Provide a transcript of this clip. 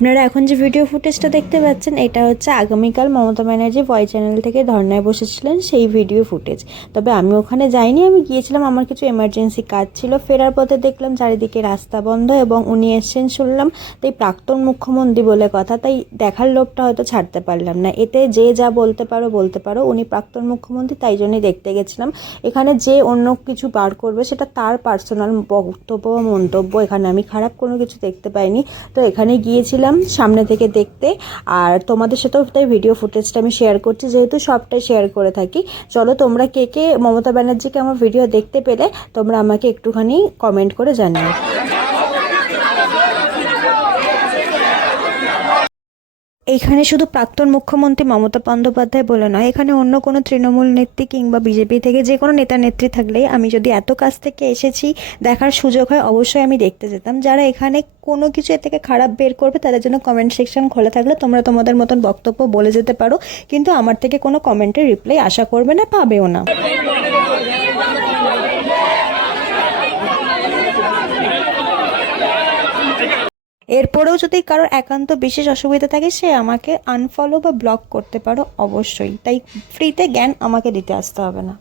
আপনারা এখন যে ভিডিও ফুটেজটা দেখতে পাচ্ছেন এটা হচ্ছে আগামীকাল মমতা ব্যানার্জি ভয় চ্যানেল থেকে ধর্নায় বসেছিলেন সেই ভিডিও ফুটেজ। তবে আমি ওখানে যাইনি, আমি গিয়েছিলাম, আমার কিছু এমার্জেন্সি কাজ ছিল। ফেরার পথে দেখলাম চারিদিকে রাস্তা বন্ধ এবং উনি এসছেন শুনলাম, তাই প্রাক্তন মুখ্যমন্ত্রী বলে কথা, তাই দেখার লোভটা হয়তো ছাড়তে পারলাম না। এতে যে যা বলতে পারো, উনি প্রাক্তন মুখ্যমন্ত্রী, তাই জন্যই দেখতে গেছিলাম। এখানে যে অন্য কিছু বার করবে সেটা তার পার্সোনাল বক্তব্য বা মন্তব্য, এখানে আমি খারাপ কোনো কিছু দেখতে পাইনি। তো এখানে গিয়েছিলাম সামনে থেকে দেখতে, আর তোমাদের সাথেও তাই ভিডিও ফুটেজটা আমি শেয়ার করছি, যেহেতু সবটাই শেয়ার করে থাকি। চলো তোমরা কে কে মমতা ব্যানার্জিকে আমার ভিডিও দেখতে পেলে তোমরা আমাকে একটুখানি কমেন্ট করে জানিও। এইখানে শুধু প্রাক্তন মুখ্যমন্ত্রী মমতা বন্দ্যোপাধ্যায় বলে নয়, এখানে অন্য কোনো তৃণমূল নেত্রী কিংবা বিজেপি থেকে যে কোনো নেতা নেত্রী থাকলেই আমি যদি এত কাছ থেকে এসেছি দেখার সুযোগ হয়, অবশ্যই আমি দেখতে যেতাম। যারা এখানে কোনো কিছু এর থেকে খারাপ বের করবে তাদের জন্য কমেন্ট সেকশন খোলা থাকলে তোমরা তোমাদের মতন বক্তব্য বলে যেতে পারো, কিন্তু আমার থেকে কোনো কমেন্টের রিপ্লাই আশা করবে না, পাবেও না। এরপরেও যদি কারোর একান্ত বিশেষ অসুবিধা থাকে সে আমাকে আনফলো বা ব্লক করতে পারো অবশ্যই, তাই ফ্রিতে জ্ঞান আমাকে দিতে আসতে হবে না।